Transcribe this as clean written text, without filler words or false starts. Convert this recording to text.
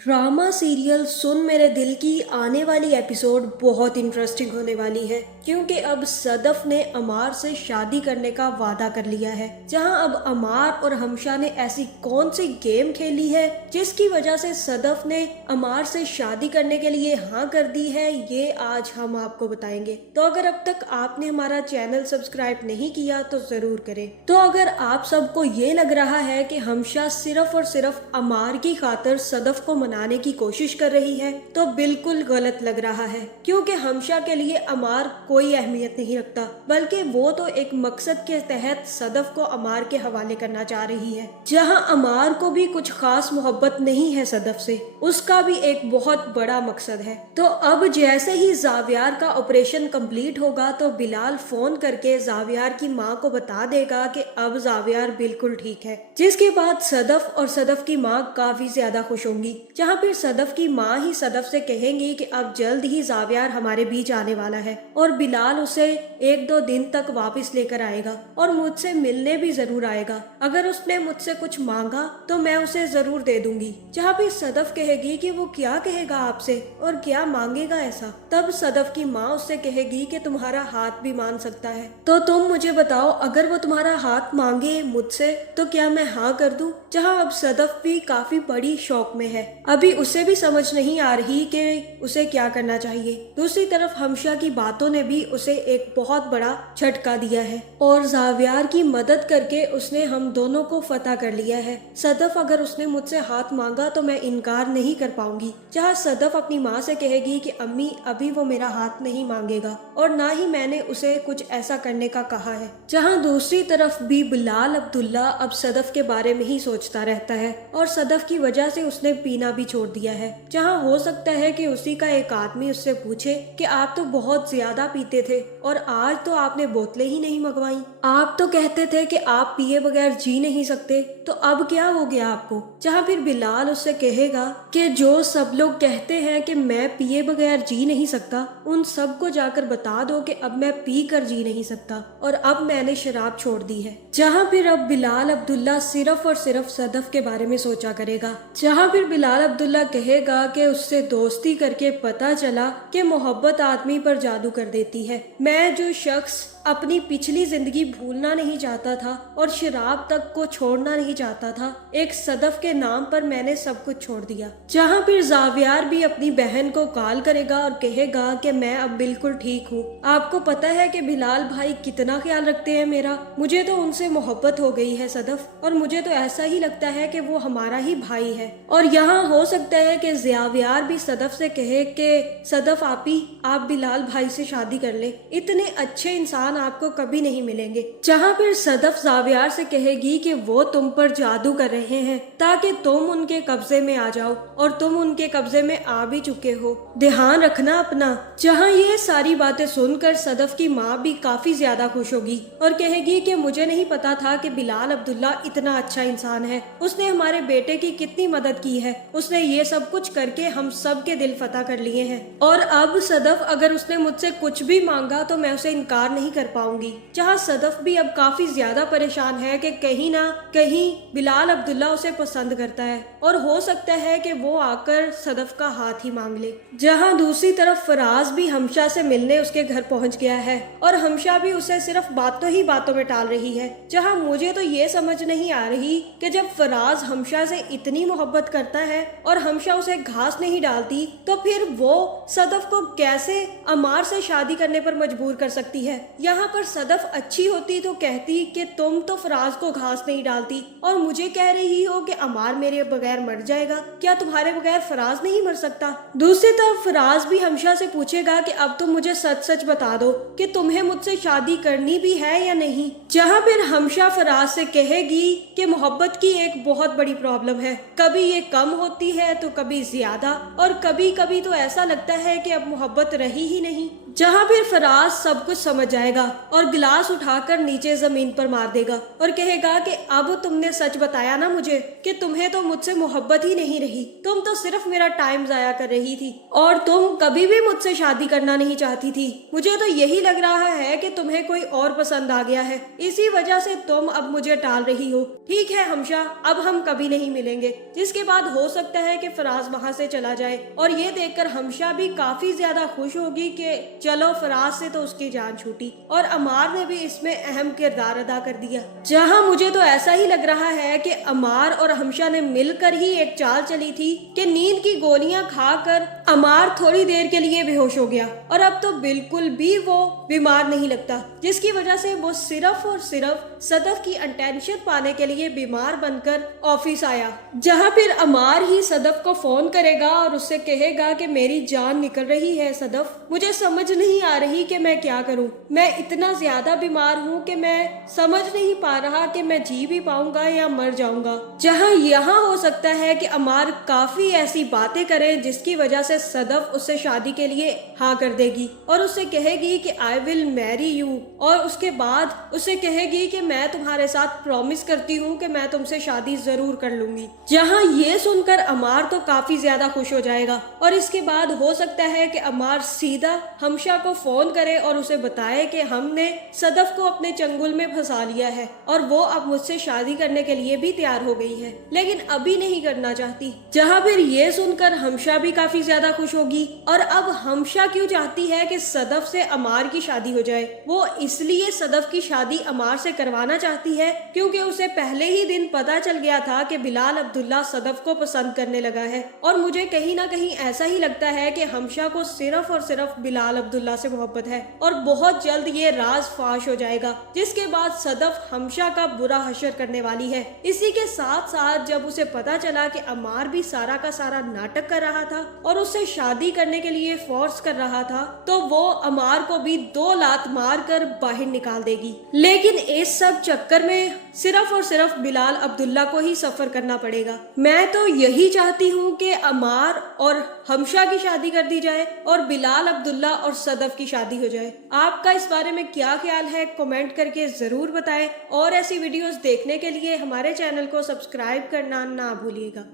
Drama serial सुन मेरे दिल की आने वाली एपिसोड बहुत इंटरेस्टिंग होने वाली है, क्योंकि अब सदफ ने अमार से शादी करने का वादा कर लिया है। जहां अब अमार और हमशा ने ऐसी कौन सी गेम खेली है जिसकी वजह से सदफ ने अमार से शादी करने के लिए हाँ कर दी है, ये आज हम आपको बताएंगे। तो अगर अब तक आपने हमारा चैनल सब्सक्राइब नहीं किया तो जरूर करें। तो अगर आप सबको ये लग रहा है कि हमशा सिर्फ और सिर्फ अमार की खातिर सदफ को मनाने की कोशिश कर रही है, तो बिल्कुल गलत लग रहा है, क्योंकि हमशा के लिए अमार कोई अहमियत नहीं रखता, बल्कि वो तो एक मकसद के तहत सदफ को अमार के हवाले करना चाह रही है। जहां अमार को भी कुछ खास मोहब्बत नहीं है सदफ से, उसका भी एक बहुत बड़ा मकसद है। तो अब जैसे ही जावियार का ऑपरेशन कंप्लीट होगा तो बिलाल फोन करके जावियार की माँ को बता देगा कि अब जावियार बिल्कुल ठीक है, जिसके बाद सदफ और सदफ की माँ काफी ज्यादा खुश होंगी। जहाँ फिर सदफ की माँ ही सदफ से कहेंगी कि अब जल्द ही जावियार हमारे बीच आने वाला है और बिलाल उसे 1-2 दिन तक वापस लेकर आएगा और मुझसे मिलने भी जरूर आएगा। अगर उसने मुझसे कुछ मांगा तो मैं उसे जरूर दे दूंगी। जहाँ फिर सदफ कहेगी कि वो क्या कहेगा आपसे और क्या मांगेगा ऐसा। तब सदफ की माँ उससे कहेगी कि तुम्हारा हाथ भी मांग सकता है, तो तुम मुझे बताओ, अगर वो तुम्हारा हाथ मांगे मुझसे तो क्या मैं हाँ कर दूं। जहाँ अब सदफ भी काफी बड़ी शौक में है, अभी उसे भी समझ नहीं आ रही कि उसे क्या करना चाहिए। दूसरी तरफ हमशा की बातों ने भी उसे एक बहुत बड़ा झटका दिया है और जावियार की मदद करके उसने हम दोनों को फतह कर लिया है। सदफ अगर उसने मुझसे हाथ मांगा तो मैं इनकार नहीं कर पाऊंगी। जहाँ सदफ अपनी माँ से कहेगी कि अम्मी अभी वो मेरा हाथ नहीं मांगेगा और ना ही मैंने उसे कुछ ऐसा करने का कहा है। जहाँ दूसरी तरफ भी बिलाल अब्दुल्ला अब सदफ के बारे में ही सोचता रहता है और सदफ की वजह से उसने पीना भी छोड़ दिया है। जहाँ हो सकता है कि उसी का एक आदमी उससे पूछे कि आप तो बहुत ज्यादा पीते थे और आज तो आपने बोतलें ही नहीं मंगवाई। आप तो कहते थे कि आप पिए बगैर जी नहीं सकते, तो अब क्या हो गया आपको। जहाँ फिर बिलाल उससे कहेगा कि जो सब लोग कहते हैं कि मैं पिए बगैर जी नहीं सकता, उन सबको जाकर बता दो कि अब मैं पी कर जी नहीं सकता और अब मैंने शराब छोड़ दी है। जहाँ फिर अब बिलाल अब्दुल्ला सिर्फ और सिर्फ सदफ के बारे में सोचा करेगा। जहाँ फिर बिलाल अब्दुल्ला कहेगा कि उससे दोस्ती करके पता चला कि मोहब्बत आदमी पर जादू कर देती है। मैं जो शख्स अपनी पिछली जिंदगी भूलना नहीं चाहता था और शराब तक को छोड़ना नहीं चाहता था, एक सदफ के नाम पर मैंने सब कुछ छोड़ दिया। जहाँ फिर जावियार भी अपनी बहन को कॉल करेगा और कहेगा कि मैं अब बिल्कुल ठीक हूँ। आपको पता है कि बिलाल भाई कितना ख्याल रखते हैं मेरा, मुझे तो उनसे मोहब्बत हो गई है सदफ, और मुझे तो ऐसा ही लगता है कि वो हमारा ही भाई है। और यहाँ हो सकता है कि जावियार भी सदफ से कहे कि सदफ आपी आप बिलाल भाई से शादी कर ले, इतने अच्छे इंसान आपको कभी नहीं मिलेंगे। जहाँ फिर सदफ जावियार से कहेगी कि वो तुम पर जादू कर रहे हैं ताकि तुम उनके कब्जे में आ जाओ, और तुम उनके कब्जे में आ भी चुके हो, ध्यान रखना अपना। जहाँ ये सारी बातें सुनकर सदफ की माँ भी काफी ज्यादा खुश होगी और कहेगी कि मुझे नहीं पता था कि बिलाल अब्दुल्ला इतना अच्छा इंसान है, उसने हमारे बेटे की कितनी मदद की है, उसने ये सब कुछ करके हम सब के दिल फतह कर लिए हैं, और अब सदफ अगर उसने मुझसे कुछ भी मांगा तो मैं उसे इनकार नहीं कर पाऊंगी। जहाँ सदफ भी अब काफी ज्यादा परेशान है कि कहीं ना कहीं बिलाल अब्दुल्ला उसे पसंद करता है और हो सकता है कि वो आकर सदफ का हाथ ही मांग ले। जहाँ दूसरी तरफ फराज भी हमशा से मिलने उसके घर पहुंच गया है और हमशा भी उसे सिर्फ बातों ही बातों में टाल रही है। जहाँ मुझे तो ये समझ नहीं आ रही कि जब फराज हमशा से इतनी मोहब्बत करता है और हमशा उसे घास नहीं डालती, तो फिर वो सदफ को कैसे अमार से शादी करने पर मजबूर कर सकती है। यहाँ पर सदफ अच्छी होती तो कहती कि तुम तो फराज को घास नहीं डालती और मुझे कह रही हो कि अमार मेरे बगैर मर जाएगा, क्या तुम्हारे बगैर फराज नहीं मर सकता। दूसरी तरफ फराज भी हमशा से पूछेगा कि अब तुम मुझे सच सच बता दो कि तुम्हें मुझसे शादी करनी भी है या नहीं। जहाँ फिर हमशा फराज से कहेगी कि मोहब्बत की एक बहुत बड़ी प्रॉब्लम है, कभी ये कम होती है तो कभी ज्यादा, और कभी कभी तो ऐसा लगता है कि अब मोहब्बत रही ही नहीं। जहाँ फिर फराज सब कुछ समझ जाएगा और गिलास उठाकर नीचे जमीन पर मार देगा और कहेगा कि अब तुमने सच बताया ना मुझे कि तुम्हें तो मुझसे मोहब्बत ही नहीं रही, तुम तो सिर्फ मेरा टाइम जाया कर रही थी और तुम कभी भी मुझसे शादी करना नहीं चाहती थी। मुझे तो यही लग रहा है कि तुम्हें कोई और पसंद आ गया है, इसी वजह से तुम अब मुझे टाल रही हो। ठीक है हमशा, अब हम कभी नहीं मिलेंगे। जिसके बाद हो सकता है कि फराज वहाँ से चला जाए और ये देखकर हमशा भी काफी ज्यादा खुश होगी कि चलो फराज से तो उसकी जान छूटी और अमार ने भी इसमें अहम किरदार अदा कर दिया। जहाँ मुझे तो ऐसा ही लग रहा है कि अमार और हमशा ने मिलकर ही एक चाल चली थी कि नींद की गोलियां खाकर अमार थोड़ी देर के लिए बेहोश हो गया और अब तो बिल्कुल भी वो बीमार नहीं लगता, जिसकी वजह से वो सिर्फ और सिर्फ सदफ की अटेंशन पाने के लिए बीमार बनकर ऑफिस आया। जहाँ फिर अमार ही सदफ को फोन करेगा और उससे कहेगा कि मेरी जान निकल रही है सदफ, मुझे समझ नहीं आ रही कि मैं क्या करूं। मैं इतना ज्यादा बीमार हूं कि मैं समझ नहीं पा रहा कि मैं जी भी पाऊंगा या मर जाऊंगा। जहां यहाँ हो सकता है कि अमार काफी ऐसी बातें करे जिसकी वजह से सदफ उससे शादी के लिए हाँ कर देगी और उससे कहेगी कि आई विल मैरी यू और उसके बाद उससे कहेगी कि मैं तुम्हारे साथ प्रॉमिस करती हूँ कि मैं तुमसे शादी जरूर कर लूंगी। जहाँ ये सुनकर अमार तो काफी ज्यादा खुश हो जाएगा और इसके बाद हो सकता है कि अमार सीधा हमशा को फोन करे और उसे बताए कि हमने सदफ को अपने चंगुल में फंसा लिया है और वो अब मुझसे शादी करने के लिए भी तैयार हो गई है, लेकिन अभी नहीं करना चाहती। जहाँ फिर ये सुनकर हमशा भी काफी ज्यादा खुश होगी और अब हमशा क्यों चाहती है कि सदफ से अमार की शादी हो जाए। वो इसलिए सदफ की शादी अमार से करवाना चाहती है क्योंकि उसे पहले ही दिन पता चल गया था कि बिलाल अब्दुल्ला सदफ को पसंद करने लगा है और मुझे कहीं ना कहीं ऐसा ही लगता है कि हमशा को सिर्फ और सिर्फ बिलाल अब्दुल्ला से मोहब्बत है और बहुत जल्द ये राज फाश हो जाएगा, जिसके बाद सदफ हमशा का बुरा हशर करने वाली है। इसी के साथ साथ जब उसे पता चला कि अमार भी सारा का सारा नाटक कर रहा था और उससे शादी करने के लिए फोर्स कर रहा था, तो वो अमार को भी 2 लात मार कर बाहर निकाल देगी। लेकिन इस सब चक्कर में सिर्फ और सिर्फ बिलाल अब्दुल्ला को ही सफर करना पड़ेगा। मैं तो यही चाहती हूँ कि अमार और हमशा की शादी कर दी जाए और बिलाल अब्दुल्ला और सदफ की शादी हो जाए। आपका इस बारे में क्या ख्याल है कमेंट करके जरूर बताएं और ऐसी वीडियोस देखने के लिए हमारे चैनल को सब्सक्राइब करना ना भूलिएगा।